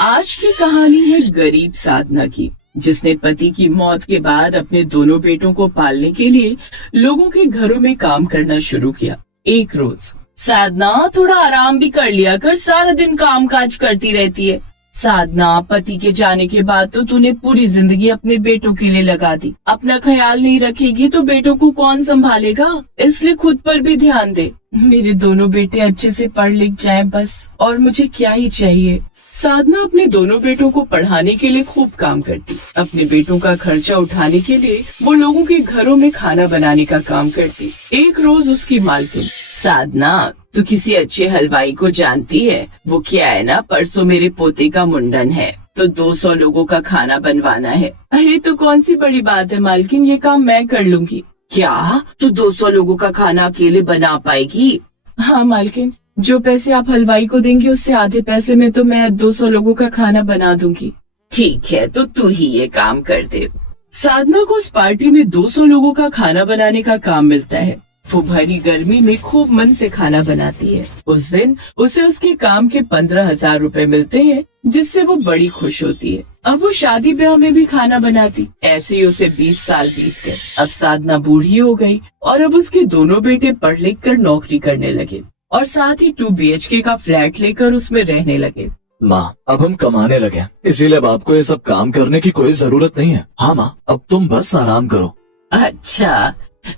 आज की कहानी है गरीब साधना की, जिसने पति की मौत के बाद अपने दोनों बेटों को पालने के लिए लोगों के घरों में काम करना शुरू किया। एक रोज, साधना थोड़ा आराम भी कर लिया कर, सारा दिन काम काज करती रहती है। साधना, पति के जाने के बाद तो तूने पूरी जिंदगी अपने बेटों के लिए लगा दी। अपना ख्याल नहीं रखेगी तो बेटों को कौन संभालेगा? इसलिए खुद पर भी ध्यान दे। मेरे दोनों बेटे अच्छे से पढ़ लिख जाएं बस, और मुझे क्या ही चाहिए। साधना अपने दोनों बेटों को पढ़ाने के लिए खूब काम करती। अपने बेटों का खर्चा उठाने के लिए वो लोगों के घरों में खाना बनाने का काम करती। एक रोज उसकी मालकिन, साधना तू किसी अच्छे हलवाई को जानती है? वो क्या है ना, परसों मेरे पोते का मुंडन है तो 200 लोगों का खाना बनवाना है। अरे तो कौन सी बड़ी बात है मालकिन, ये काम मैं कर लूंगी। क्या तू 200 लोगों का खाना अकेले बना पाएगी? हाँ मालकिन, जो पैसे आप हलवाई को देंगी उससे आधे पैसे में तो मैं 200 लोगों का खाना बना दूंगी। ठीक है, तो तू ही ये काम कर दे। साधना को उस पार्टी में 200 लोगों का खाना बनाने का काम मिलता है। वो भरी गर्मी में खूब मन से खाना बनाती है। उस दिन उसे उसके काम के 15,000 रुपए मिलते हैं, जिससे वो बड़ी खुश होती है। अब वो शादी ब्याह में भी खाना बनाती। ऐसे ही उसे 20 साल बीत गए। अब साधना बूढ़ी हो गई और अब उसके दोनों बेटे पढ़ लिख कर नौकरी करने लगे और साथ ही 2 BHK का फ्लैट लेकर उसमें रहने लगे। माँ, अब हम कमाने लगे, इसीलिए अब आपको ये सब काम करने की कोई जरूरत नहीं है। हाँ माँ, अब तुम बस आराम करो। अच्छा,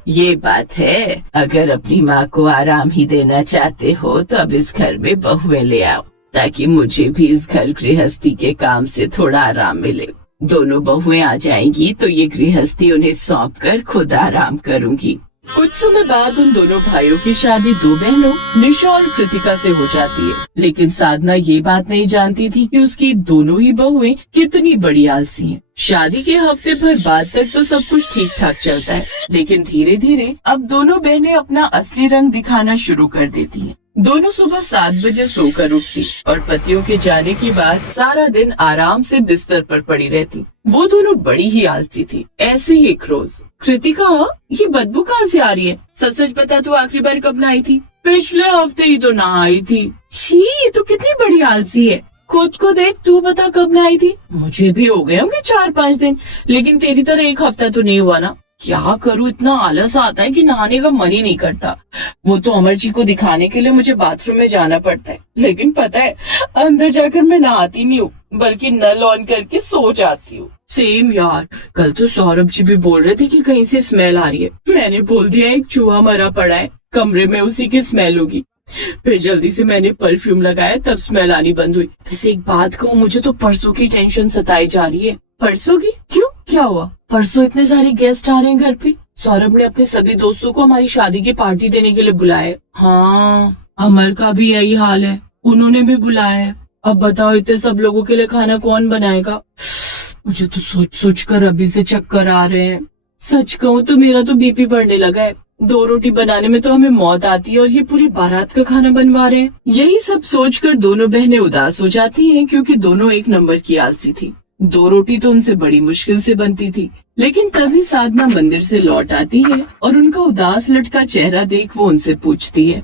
ये बात है। अगर अपनी माँ को आराम ही देना चाहते हो तो अब इस घर में बहुएं ले आओ, ताकि मुझे भी इस घर गृहस्थी के काम से थोड़ा आराम मिले। दोनों बहुएं आ जाएंगी तो ये गृहस्थी उन्हें सौंप कर खुद आराम करूंगी। कुछ समय बाद उन दोनों भाइयों की शादी 2 बहनों निशा और कृतिका से हो जाती है। लेकिन साधना ये बात नहीं जानती थी कि उसकी दोनों ही बहुएं कितनी बड़ी आलसी हैं। शादी के हफ्ते भर बाद तक तो सब कुछ ठीक ठाक चलता है, लेकिन धीरे धीरे अब दोनों बहनें अपना असली रंग दिखाना शुरू कर देती हैं। दोनों सुबह 7 बजे सोकर उठती और पतियों के जाने के बाद सारा दिन आराम से बिस्तर पर पड़ी रहती। वो दोनों बड़ी ही आलसी थी। ऐसे ही एक रोज, कृतिका, ये बदबू कहाँ से आ रही है? सच सच बता, तू आखिरी बार कब नहाई थी? पिछले हफ्ते ही तो नहाई थी। छी, तू कितनी बड़ी आलसी है। खुद को देख, तू बता कब नहाई थी? मुझे भी हो गए होंगे 4-5 दिन, लेकिन तेरी तरह एक हफ्ता तो नहीं हुआ ना। क्या करूँ, इतना आलस आता है कि नहाने का मन ही नहीं करता। वो तो अमर जी को दिखाने के लिए मुझे बाथरूम में जाना पड़ता है, लेकिन पता है अंदर जाकर मैं नहाती नहीं हूँ, बल्कि नल ऑन करके सो जाती हूँ। सेम यार, कल तो सौरभ जी भी बोल रहे थे कि कहीं से स्मेल आ रही है। मैंने बोल दिया एक चूहा मरा पड़ा है कमरे में, उसी की स्मेल होगी। फिर जल्दी से मैंने परफ्यूम लगाया, तब स्मेल आनी बंद हुई। वैसे एक बात कहूँ, मुझे तो परसों की टेंशन सताई जा रही है। परसों की? क्यों, क्या हुआ? परसों इतने सारे गेस्ट आ रहे हैं घर पे। सौरभ ने अपने सभी दोस्तों को हमारी शादी की पार्टी देने के लिए बुलाया है। हाँ, अमर का भी यही हाल है, उन्होंने भी बुलाया है। अब बताओ, इतने सब लोगों के लिए खाना कौन बनाएगा? मुझे तो सोच सोच कर अभी से चक्कर आ रहे हैं। सच कहूँ तो मेरा तो बीपी बढ़ने लगा है। 2 रोटी बनाने में तो हमें मौत आती है और ये पूरी बारात का खाना बनवा रहे हैं। यही सब सोचकर दोनों बहनें उदास हो जाती हैं, क्योंकि दोनों एक नंबर की आलसी थी। 2 रोटी तो उनसे बड़ी मुश्किल से बनती थी। लेकिन तभी साधना मंदिर से लौट आती है और उनका उदास लटका चेहरा देख वो उनसे पूछती है,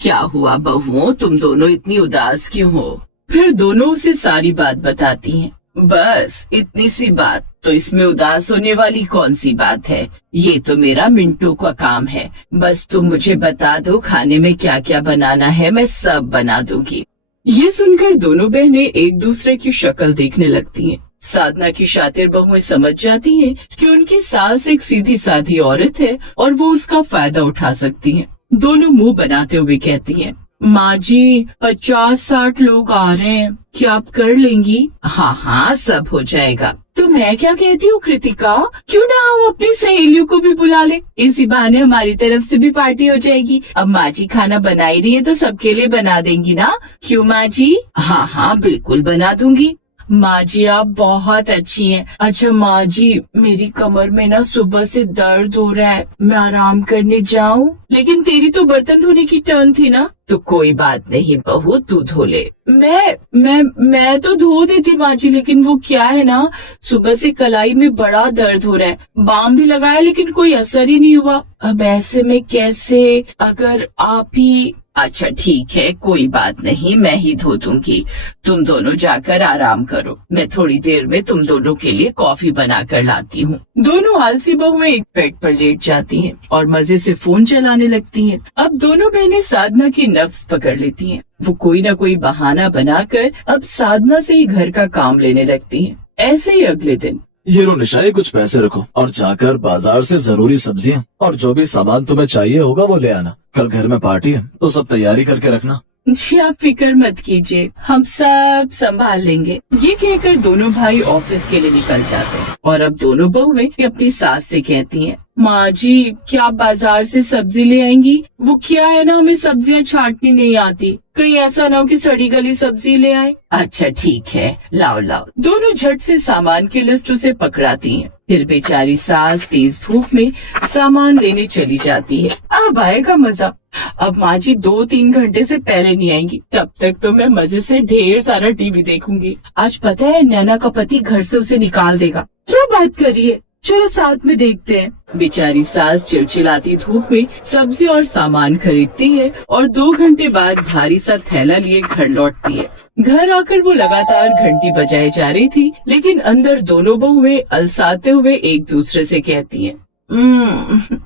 क्या हुआ बहुओं, तुम दोनों इतनी उदास क्यों हो? फिर दोनों उसे सारी बात बताती हैं। बस इतनी सी बात? तो इसमें उदास होने वाली कौन सी बात है? ये तो मेरा मिंटू का काम है। बस तुम मुझे बता दो खाने में क्या क्या बनाना है, मैं सब बना दूंगी। ये सुनकर दोनों बहनें एक दूसरे की शक्ल देखने लगती हैं। साधना की शातिर बहुएं समझ जाती हैं कि उनकी सास एक सीधी साधी औरत है और वो उसका फायदा उठा सकती हैं। दोनों मुंह बनाते हुए कहती हैं, माँ जी 50-60 लोग आ रहे हैं, क्या आप कर लेंगी? हाँ हाँ, सब हो जाएगा। तो मैं क्या कहती हूँ कृतिका, क्यों ना हम अपनी सहेलियों को भी बुला ले, इसी बहाने हमारी तरफ से भी पार्टी हो जाएगी। अब माँ जी खाना बना ही रही है तो सबके लिए बना देंगी ना? क्यों माँ जी? हाँ हाँ, बिल्कुल बना दूंगी। माँ जी आप बहुत अच्छी हैं। अच्छा माँ जी, मेरी कमर में ना सुबह से दर्द हो रहा है, मैं आराम करने जाऊँ? लेकिन तेरी तो बर्तन धोने की टर्न थी ना। तो कोई बात नहीं बहू, तू धो ले। मैं तो धो देती माँ जी, लेकिन वो क्या है ना, सुबह से कलाई में बड़ा दर्द हो रहा है। बाम भी लगाया लेकिन कोई असर ही नहीं हुआ। अब ऐसे में कैसे? अगर आप ही अच्छा ठीक है, कोई बात नहीं, मैं ही धो दूंगी। तुम दोनों जाकर आराम करो, मैं थोड़ी देर में तुम दोनों के लिए कॉफी बना कर लाती हूँ। दोनों आलसी बहुएं एक बेड पर लेट जाती हैं और मजे से फोन चलाने लगती हैं। अब दोनों बहनें साधना की नफ्स पकड़ लेती हैं। वो कोई न कोई बहाना बनाकर अब साधना से ही घर का काम लेने लगती हैं। ऐसे ही अगले दिन, ये लो निशा, ये कुछ पैसे रखो और जाकर बाजार से जरूरी सब्जियां और जो भी सामान तुम्हें चाहिए होगा वो ले आना। कल घर में पार्टी है तो सब तैयारी करके रखना। जी आप फिक्र मत कीजिए, हम सब संभाल लेंगे। ये कहकर दोनों भाई ऑफिस के लिए निकल जाते हैं और अब दोनों बहुएं अपनी सास से कहती हैं, माँ जी क्या आप बाजार से सब्जी ले आएंगी? वो क्या है ना, हमें सब्जियां छांटनी नहीं आती, कहीं ऐसा ना हो कि सड़ी गली सब्जी ले आए। अच्छा ठीक है, लाओ लाओ। दोनों झट से सामान की लिस्ट उसे पकड़ाती हैं। फिर बेचारी सास तेज धूप में सामान लेने चली जाती है। अब आएगा मजा। अब माँ जी 2-3 घंटे से पहले नहीं आएंगी, तब तक तो मैं मजे से ढेर सारा टीवी देखूंगी। आज पता है नैना का पति घर से उसे निकाल देगा। क्या बात करिए, चलो साथ में देखते हैं। बेचारी सास चिलचिलाती धूप में सब्जी और सामान खरीदती है और 2 घंटे बाद भारी सा थैला लिए घर लौटती है। घर आकर वो लगातार घंटी बजाए जा रही थी, लेकिन अंदर दोनों बहुएं अलसाते हुए एक दूसरे से कहती हैं,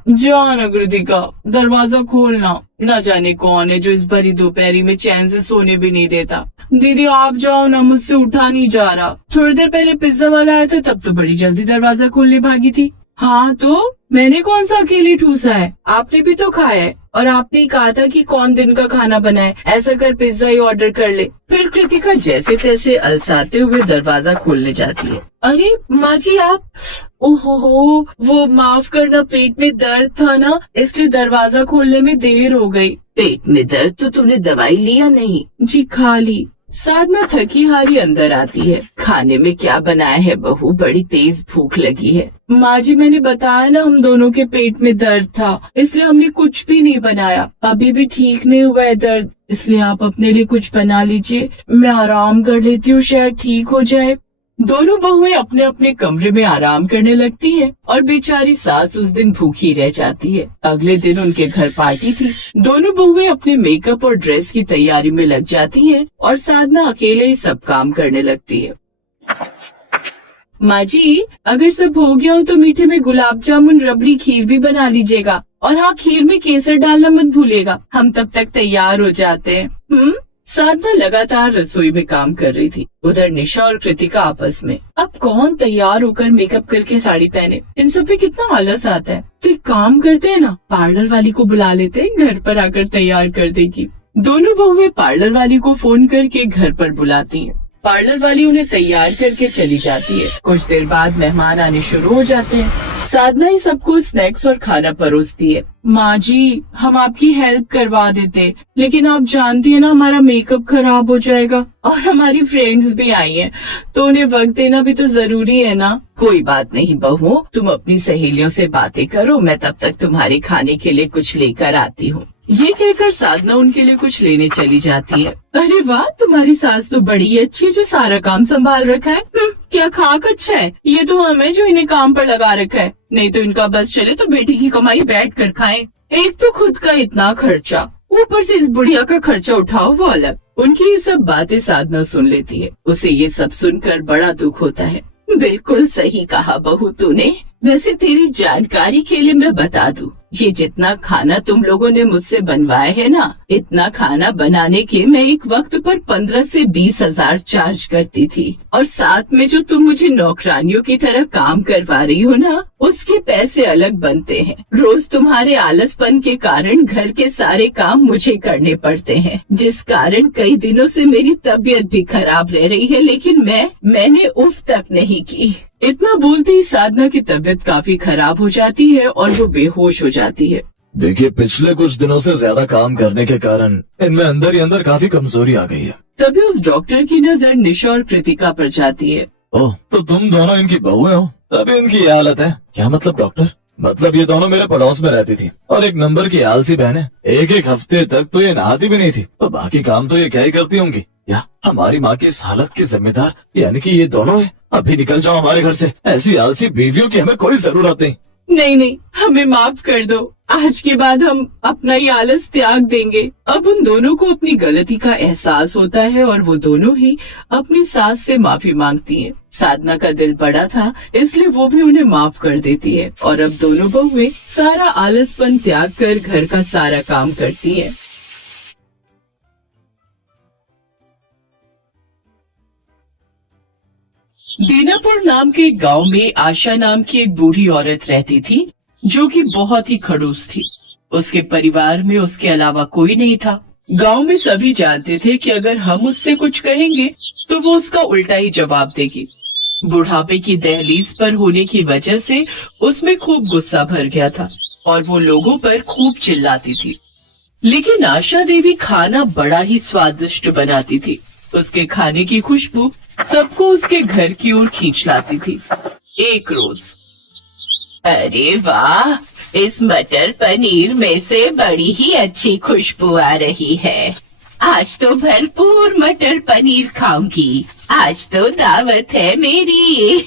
जान कृतिका दरवाजा खोलना, न जाने कौन है जो इस भरी दोपहरी में चैन से सोने भी नहीं देता। दीदी आप जाओ ना, मुझसे उठा नहीं जा रहा। थोड़ी देर पहले पिज्जा वाला आया था, तब तो बड़ी जल्दी दरवाजा खोलने भागी थी। हाँ तो मैंने कौन सा अकेली ठूसा है, आपने भी तो खाया है और आपने ही कहा था कि कौन दिन का खाना बनाए, ऐसा कर पिज्जा ही ऑर्डर कर ले। फिर कृतिका जैसे तैसे अलसाते हुए दरवाजा खोलने जाती है। अरे माँ जी आप, ओहो वो माफ करना, पेट में दर्द था ना, इसलिए दरवाजा खोलने में देर हो गई। पेट में दर्द तो तूने दवाई लिया नहीं? जी खा ली। साधना थकी हारी अंदर आती है। खाने में क्या बनाया है बहू, बड़ी तेज भूख लगी है। माँ जी मैंने बताया ना, हम दोनों के पेट में दर्द था, इसलिए हमने कुछ भी नहीं बनाया। अभी भी ठीक नहीं हुआ है दर्द, इसलिए आप अपने लिए कुछ बना लीजिए, मैं आराम कर लेती हूँ, शायद ठीक हो जाए। दोनों बहुएं अपने अपने कमरे में आराम करने लगती हैं और बेचारी सास उस दिन भूखी रह जाती है। अगले दिन उनके घर पार्टी थी। दोनों बहुएं अपने मेकअप और ड्रेस की तैयारी में लग जाती हैं और साधना अकेले ही सब काम करने लगती है। माँ जी अगर सब हो गया हो तो मीठे में गुलाब जामुन, रबड़ी, खीर भी बना लीजिएगा, और हाँ खीर में केसर डालना मत भूलिएगा, हम तब तक तैयार हो जाते हैं। साधना लगातार रसोई में काम कर रही थी। उधर निशा और कृतिका आपस में, अब कौन तैयार होकर मेकअप करके साड़ी पहने, इन सब पे कितना आलस आता है। तो एक काम करते हैं ना, पार्लर वाली को बुला लेते हैं, घर पर आकर तैयार कर देगी। दोनों बहुएं पार्लर वाली को फोन करके घर पर बुलाती हैं। पार्लर वाली उन्हें तैयार करके चली जाती है। कुछ देर बाद मेहमान आने शुरू हो जाते हैं। साधना ही सबको स्नैक्स और खाना परोसती है। माँ जी हम आपकी हेल्प करवा देते, लेकिन आप जानती है ना हमारा मेकअप खराब हो जाएगा और हमारी फ्रेंड्स भी आई हैं, तो उन्हें वक्त देना भी तो जरूरी है ना। कोई बात नहीं बहू, तुम अपनी सहेलियों से बातें करो, मैं तब तक तुम्हारे खाने के लिए कुछ लेकर आती हूँ। ये कहकर साधना उनके लिए कुछ लेने चली जाती है। अरे वाह तुम्हारी सास तो बड़ी अच्छी है जो सारा काम संभाल रखा है। क्या खाक अच्छा है, ये तो हमें जो इन्हें काम पर लगा रखा है, नहीं तो इनका बस चले तो बेटी की कमाई बैठ कर खाएं। एक तो खुद का इतना खर्चा, ऊपर से इस बुढ़िया का खर्चा उठाओ वो अलग। उनकी ये सब बातें साधना सुन लेती है। उसे ये सब सुनकर बड़ा दुख होता है। बिल्कुल सही कहा बहू तूने। वैसे तेरी जानकारी के लिए मैं बता दूं, ये जितना खाना तुम लोगों ने मुझसे बनवाया है ना, इतना खाना बनाने के मैं एक वक्त पर 15 से 20 हजार चार्ज करती थी, और साथ में जो तुम मुझे नौकरानियों की तरह काम करवा रही हो ना, उसके पैसे अलग बनते हैं। रोज तुम्हारे आलसपन के कारण घर के सारे काम मुझे करने पड़ते हैं, जिस कारण कई दिनों से मेरी तबीयत भी खराब रह रही है, लेकिन मैंने उफ तक नहीं की। इतना बोलते ही साधना की तबीयत काफी खराब हो जाती है और वो बेहोश हो जाती है। देखिए पिछले कुछ दिनों से ज्यादा काम करने के कारण इनमें अंदर ही अंदर काफी कमजोरी आ गई है। तभी उस डॉक्टर की नजर निशा और कृतिका पर जाती है। ओह तो तुम दोनों इनकी बहुएं हो, तभी इनकी ये हालत है। क्या मतलब डॉक्टर? मतलब ये दोनों मेरे पड़ोस में रहती थी और एक नंबर की आलसी बहन है। एक हफ्ते तक तो ये नहाती भी नहीं थी, तो बाकी काम तो ये क्या ही करती होंगी। या हमारी माँ की इस हालत की जिम्मेदार यानी कि ये दोनों है। अभी निकल जाओ हमारे घर से, ऐसी आलसी बीवियों की हमें कोई जरूरत नहीं। नहीं हमें माफ कर दो, आज के बाद हम अपना ये आलस त्याग देंगे। अब उन दोनों को अपनी गलती का एहसास होता है और वो दोनों ही अपनी सास से माफी मांगती हैं। साधना का दिल बड़ा था, इसलिए वो भी उन्हें माफ कर देती है और अब दोनों बहुएं सारा आलसपन त्याग कर घर का सारा काम करती हैं। दीनापुर नाम के गांव में आशा नाम की एक बूढ़ी औरत रहती थी, जो कि बहुत ही खड़ूस थी। उसके परिवार में उसके अलावा कोई नहीं था। गांव में सभी जानते थे कि अगर हम उससे कुछ कहेंगे तो वो उसका उल्टा ही जवाब देगी। बुढ़ापे की दहलीज पर होने की वजह से उसमें खूब गुस्सा भर गया था और वो लोगों पर खूब चिल्लाती थी। लेकिन आशा देवी खाना बड़ा ही स्वादिष्ट बनाती थी। उसके खाने की खुशबू सबको उसके घर की ओर खींच लाती थी। एक रोज, अरे वाह, इस मटर पनीर में से बड़ी ही अच्छी खुशबू आ रही है। आज तो भरपूर मटर पनीर खाऊंगी। आज तो दावत है मेरी।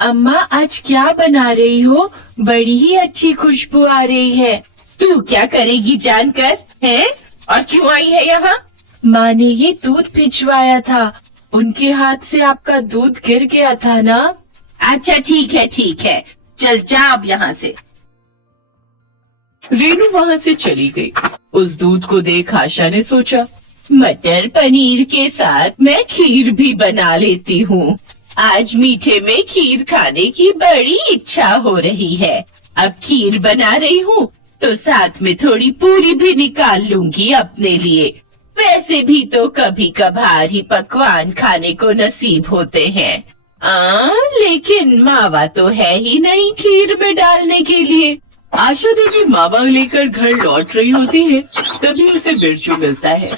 अम्मा, आज क्या बना रही हो? बड़ी ही अच्छी खुशबू आ रही है। तू क्या करेगी जानकर, हैं? और क्यों आई है यहाँ? माँ ने ये दूध भिजवाया था। उनके हाथ से आपका दूध गिर गया था ना? अच्छा ठीक है, चल जा अब यहाँ से। रेनू वहाँ से चली गई। उस दूध को देख आशा ने सोचा, मटर पनीर के साथ मैं खीर भी बना लेती हूँ। आज मीठे में खीर खाने की बड़ी इच्छा हो रही है। अब खीर बना रही हूँ तो साथ में थोड़ी पूरी भी निकाल लूंगी अपने लिए। वैसे भी तो कभी कभार ही पकवान खाने को नसीब होते हैं। लेकिन मावा तो है ही नहीं खीर में डालने के लिए। आशा देवी मावा लेकर घर लौट रही होती है, तभी उसे बिरजू मिलता है।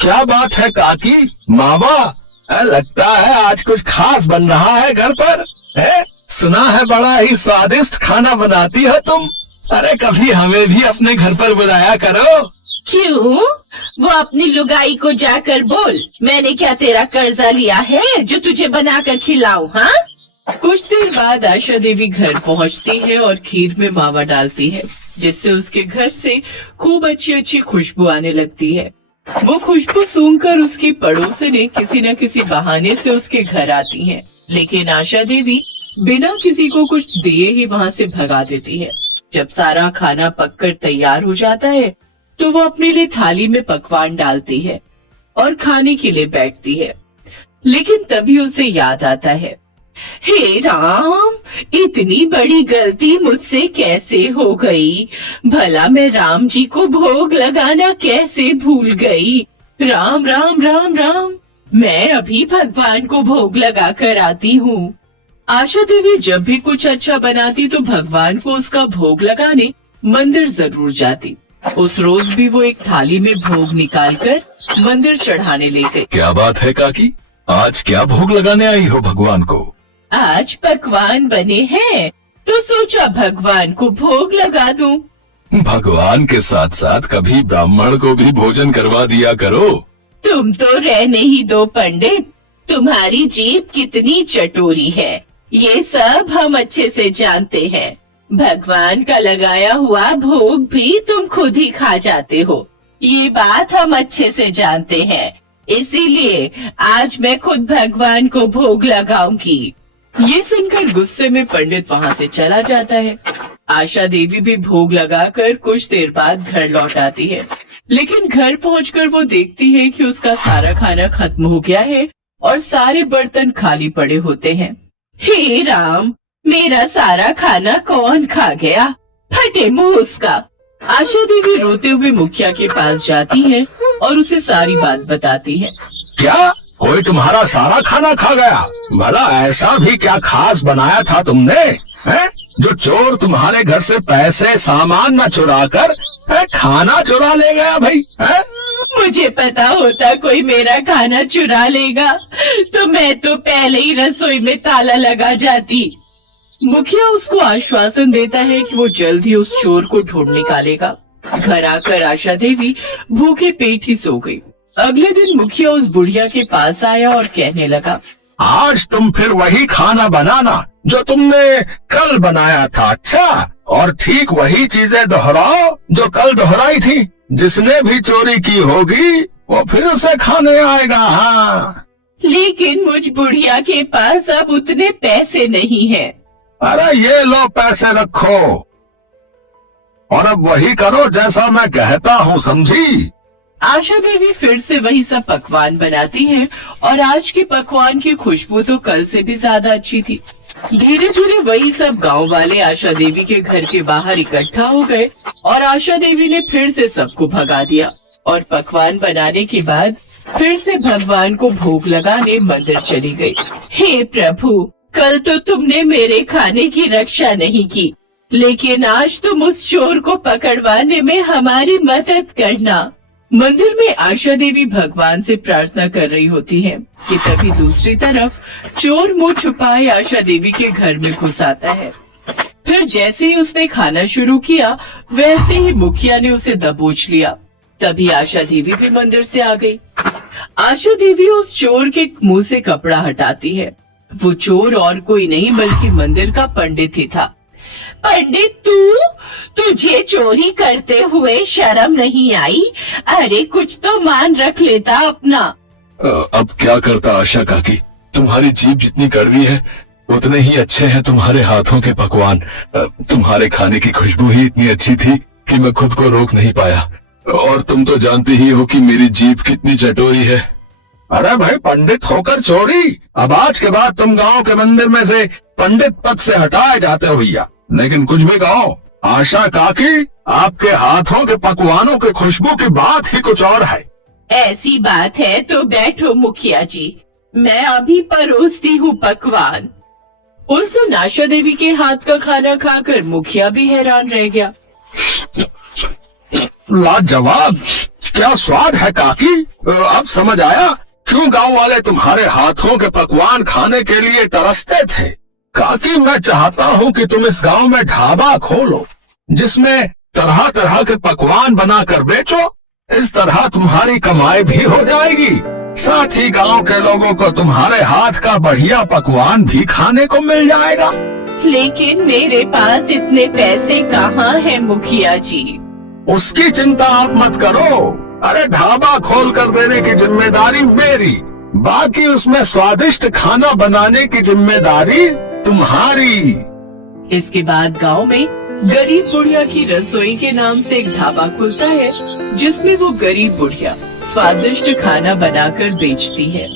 क्या बात है काकी, मावा? लगता है आज कुछ खास बन रहा है घर पर, है? सुना है बड़ा ही स्वादिष्ट खाना बनाती हो तुम। अरे कभी हमें भी अपने घर पर बुलाया करो। क्यों? वो अपनी लुगाई को जाकर बोल, मैंने क्या तेरा कर्जा लिया है जो तुझे बनाकर खिलाऊं? हाँ? कुछ देर बाद आशा देवी घर पहुंचती है और खीर में मावा डालती है, जिससे उसके घर से खूब अच्छी अच्छी खुशबू आने लगती है। वो खुशबू सूंघकर उसकी पड़ोसने किसी न किसी बहाने से उसके घर आती है, लेकिन आशा देवी बिना किसी को कुछ दिए ही वहाँ से भगा देती है। जब सारा खाना पककर तैयार हो जाता है तो वो अपने लिए थाली में पकवान डालती है और खाने के लिए बैठती है। लेकिन तभी उसे याद आता है, हे राम, इतनी बड़ी गलती मुझसे कैसे हो गई? भला मैं राम जी को भोग लगाना कैसे भूल गई? राम राम राम राम, मैं अभी भगवान को भोग लगा कर आती हूँ। आशा देवी जब भी कुछ अच्छा बनाती तो भगवान को उसका भोग लगाने मंदिर जरूर जाती। उस रोज भी वो एक थाली में भोग निकालकर मंदिर चढ़ाने ले गई। क्या बात है काकी, आज क्या भोग लगाने आई हो भगवान को? आज पकवान बने हैं तो सोचा भगवान को भोग लगा दूं। भगवान के साथ साथ कभी ब्राह्मण को भी भोजन करवा दिया करो। तुम तो रहने ही दो पंडित, तुम्हारी जीभ कितनी चटोरी है ये सब हम अच्छे से जानते हैं। भगवान का लगाया हुआ भोग भी तुम खुद ही खा जाते हो, ये बात हम अच्छे से जानते हैं। इसीलिए आज मैं खुद भगवान को भोग लगाऊंगी। ये सुनकर गुस्से में पंडित वहाँ से चला जाता है। आशा देवी भी भोग लगाकर कुछ देर बाद घर लौट आती है, लेकिन घर पहुंचकर वो देखती है कि उसका सारा खाना खत्म हो गया है और सारे बर्तन खाली पड़े होते हैं। हे राम, मेरा सारा खाना कौन खा गया? फटे मुंह उसका। आशा देवी रोते हुए मुखिया के पास जाती है और उसे सारी बात बताती है। क्या कोई तुम्हारा सारा खाना खा गया? भला ऐसा भी क्या खास बनाया था तुमने, हैं? जो चोर तुम्हारे घर से पैसे सामान न चुरा कर खाना चुरा ले गया भाई, हैं? मुझे पता होता कोई मेरा खाना चुरा लेगा तो मैं तो पहले ही रसोई में ताला लगा जाती। मुखिया उसको आश्वासन देता है कि वो जल्द ही उस चोर को ढूंढ निकालेगा। घर आकर आशा देवी भूखे पेट ही सो गई। अगले दिन मुखिया उस बुढ़िया के पास आया और कहने लगा, आज तुम फिर वही खाना बनाना जो तुमने कल बनाया था। अच्छा, और ठीक वही चीजें दोहराओ जो कल दोहराई थी। जिसने भी चोरी की होगी वो फिर उसे खाने आएगा। हाँ, लेकिन मुझ बुढ़िया के पास अब उतने पैसे नहीं हैं। अरे ये लो पैसे रखो और अब वही करो जैसा मैं कहता हूँ, समझी? आशा देवी फिर से वही सब पकवान बनाती है और आज के पकवान की खुशबू तो कल से भी ज्यादा अच्छी थी। धीरे धीरे वही सब गांव वाले आशा देवी के घर के बाहर इकट्ठा हो गए और आशा देवी ने फिर से सबको भगा दिया और पकवान बनाने के बाद फिर से भगवान को भोग लगाने मंदिर चली गई। हे प्रभु, कल तो तुमने मेरे खाने की रक्षा नहीं की, लेकिन आज तुम उस चोर को पकड़वाने में हमारी मदद करना। मंदिर में आशा देवी भगवान से प्रार्थना कर रही होती है कि तभी दूसरी तरफ चोर मुंह छुपाए आशा देवी के घर में घुस आता है। फिर जैसे ही उसने खाना शुरू किया वैसे ही मुखिया ने उसे दबोच लिया। तभी आशा देवी भी मंदिर से आ गई। आशा देवी उस चोर के मुंह से कपड़ा हटाती है। वो चोर और कोई नहीं बल्कि मंदिर का पंडित ही था। पंडित, तुझे चोरी करते हुए शर्म नहीं आई? अरे कुछ तो मान रख लेता अपना। अब क्या करता आशा काकी, तुम्हारी जीभ जितनी कड़वी है उतने ही अच्छे हैं तुम्हारे हाथों के पकवान। तुम्हारे खाने की खुशबू ही इतनी अच्छी थी कि मैं खुद को रोक नहीं पाया। और तुम तो जानते ही हो कि मेरी जीभ कितनी चटोरी है। अरे भाई, पंडित होकर चोरी? अब आज के बाद तुम गांव के मंदिर में से पंडित पद से हटाए जाते हो भैया। लेकिन कुछ भी कहो, आशा काकी, आपके हाथों के पकवानों की खुशबू की बात ही कुछ और है। ऐसी बात है तो बैठो मुखिया जी, मैं अभी परोसती हूँ पकवान। उस दिन आशा देवी के हाथ का खाना खाकर मुखिया भी हैरान रह गया। लाजवाब, क्या स्वाद है काकी। अब समझ आया क्यों गांव वाले तुम्हारे हाथों के पकवान खाने के लिए तरसते थे। काकी, मैं चाहता हूँ कि तुम इस गांव में ढाबा खोलो जिसमें तरह तरह के पकवान बनाकर बेचो। इस तरह तुम्हारी कमाई भी हो जाएगी, साथ ही गांव के लोगों को तुम्हारे हाथ का बढ़िया पकवान भी खाने को मिल जाएगा। लेकिन मेरे पास इतने पैसे कहाँ हैं मुखिया जी? उसकी चिंता आप मत करो। अरे ढाबा खोल कर देने की जिम्मेदारी मेरी, बाकी उसमें स्वादिष्ट खाना बनाने की जिम्मेदारी तुम्हारी। इसके बाद गांव में गरीब बुढ़िया की रसोई के नाम से एक ढाबा खुलता है जिसमें वो गरीब बुढ़िया स्वादिष्ट खाना बनाकर बेचती है।